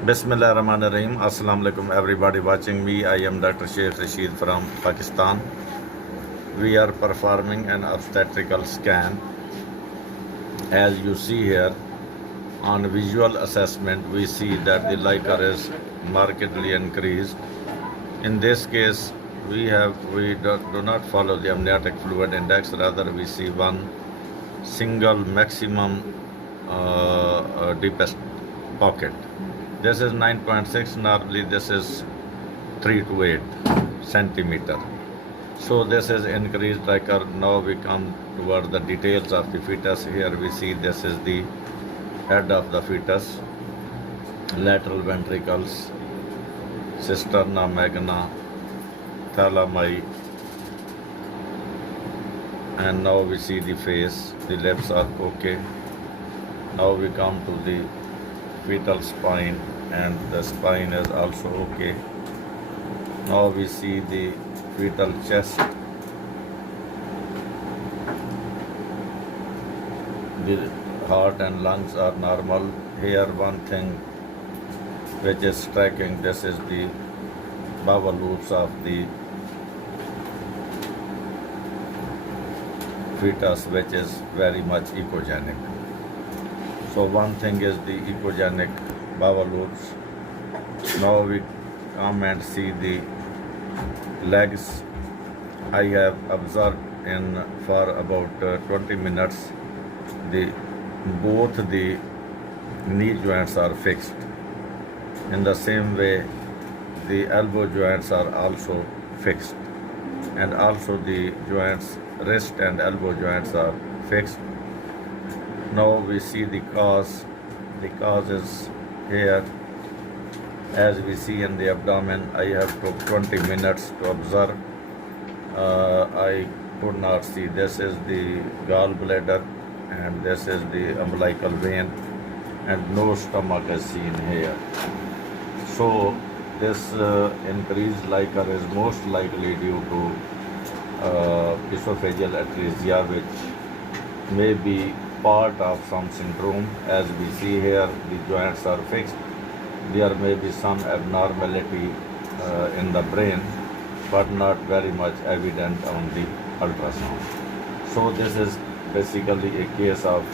Bismillahirrahmanirrahim. Assalamu alaikum everybody watching me. I am Doctor Sheikh Rasheed from Pakistan. We are performing an obstetrical scan. As you see here, on visual assessment, we see that the liquor is markedly increased. In this case, we do not follow the amniotic fluid index. Rather, we see one single maximum deepest pocket. This is 9.6. Normally, this is 3 to 8 centimeter. So this is increased liquor. Now we come toward the details of the fetus. Here we see this is the head of the fetus, lateral ventricles, cisterna magna, thalami, and now we see the face. The lips are okay. Now we come to the fetal spine, and the spine is also okay. Now we see the fetal chest. The heart and lungs are normal. Here one thing which is striking, this is the bowel loops of the fetus, which is very much echogenic. So one thing is the echogenic bowel loops. Now we come and see the legs. I have observed for about 20 minutes both the knee joints are fixed. In the same way, the elbow joints are also fixed, and also the joints, wrist and elbow joints are fixed. Now we see the cause. The cause is here. As we see in the abdomen, I have took 20 minutes to observe. I could not see. This is the gallbladder, and this is the umbilical vein, and no stomach is seen here. So this increased liquor is most likely due to esophageal atresia, which may be part of some syndrome. As we see here, the joints are fixed. There may be some abnormality in the brain, but not very much evident on the ultrasound. So this is basically a case of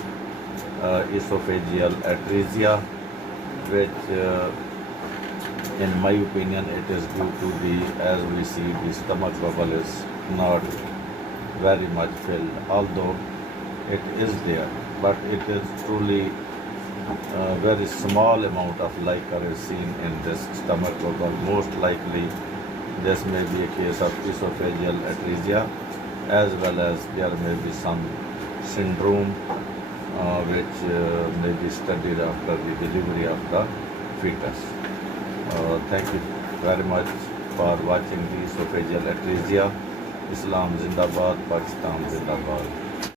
esophageal atresia, which in my opinion it is due to as we see, the stomach bubble is not very much filled, although it is there, but it is truly a very small amount of liquor is seen in this stomach bubble. Most likely this may be a case of esophageal atresia, as well as there may be some syndrome which may be studied after the delivery of the fetus. Thank you very much for watching the esophageal atresia. Islam Zindabad, Pakistan Zindabad.